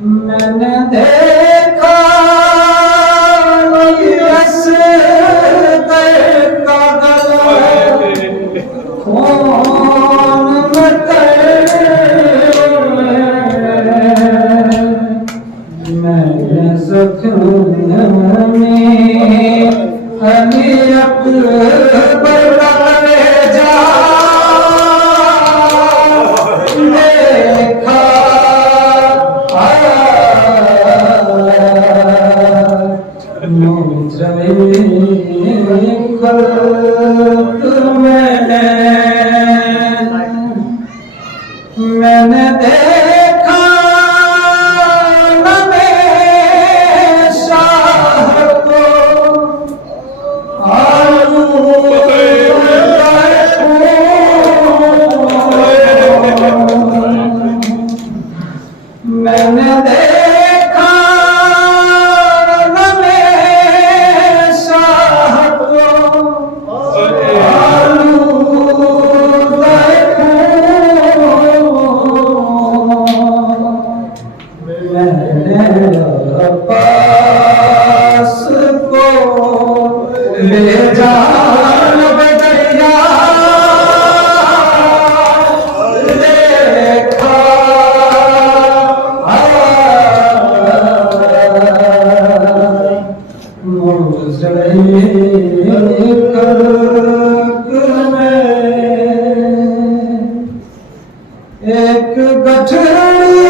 मैंने देखा यस का गला खून में मैंने जख्म में अली अकबर जा देखा मैंने देखा नबी शाह को मैंने देखा नबी शाह को पास को ले जान बदरिया देखा एक गठरी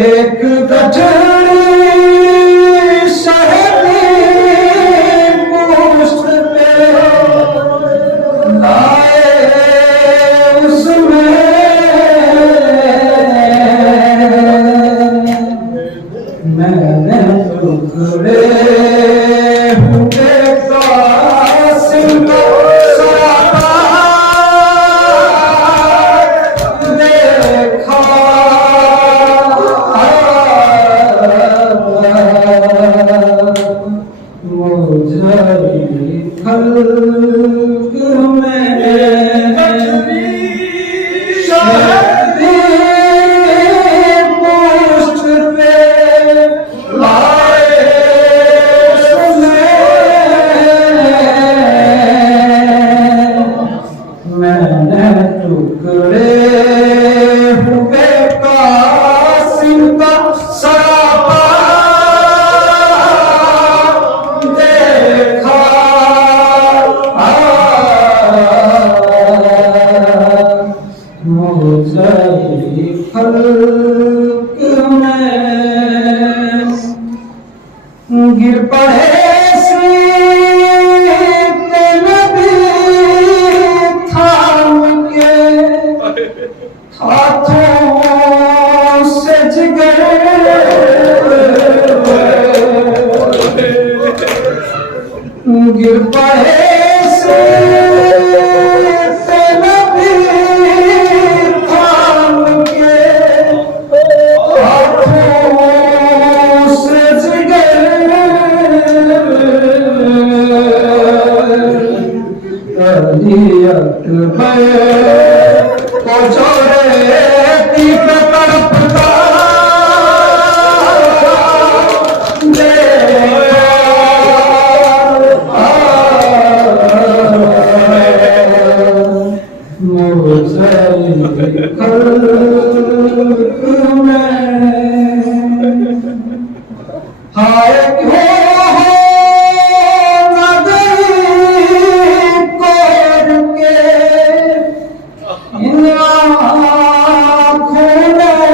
एक गठरी शहदी पुष्ट पे लाए उसमें मैंने टुकड़े हुए कासिम को सरापा देखा खल्क में शहदी पुष्ट पे लाए मैंने टुकड़े हुए कासिम का सरापा देखा मुझे खल्क में गिर पड़े नबी थाम के हाथों से जिगर गिर पड़े नबी थाम के हाथों से जिगर अली अकबर को छोड़े तीप तड़पता हाय क्यों हो नगरी कोर के इन आँखों में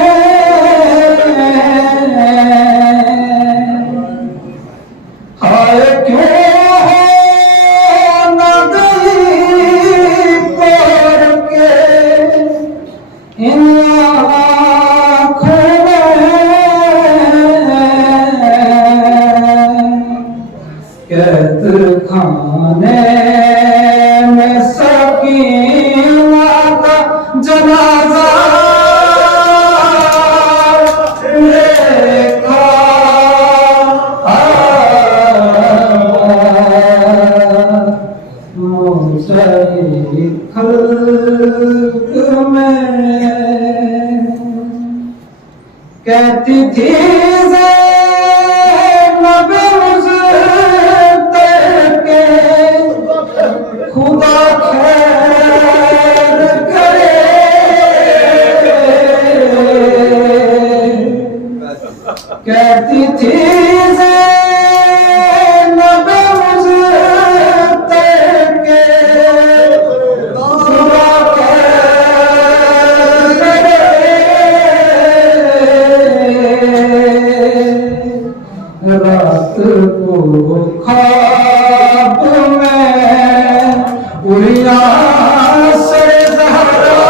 हाय क्यों हो नगरी कोर के इन आँखों में कहती थी ज़ैनब के खुदा खैर करे, कहती थी ज़ैनब के खुदा खैर करे। रात को ख्वाब में उड़िया से ज़हरा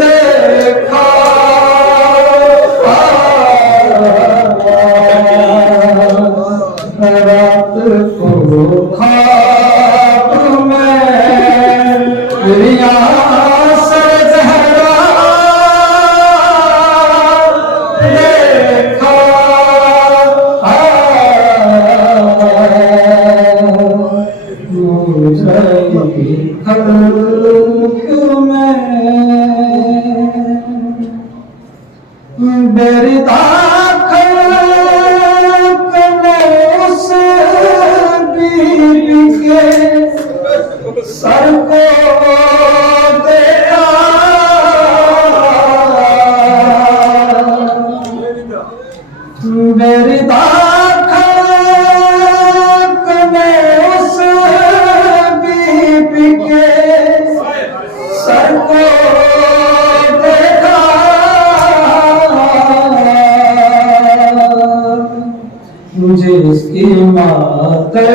देखा, रात को ख्वाब में उड़िया से ज़हरा देखा। बेरिदा खल्क ने उस बीबी के सर को देखा, बेरिदा खल्क ने उस बीबी के सर को देखा। मुझे इसकी माते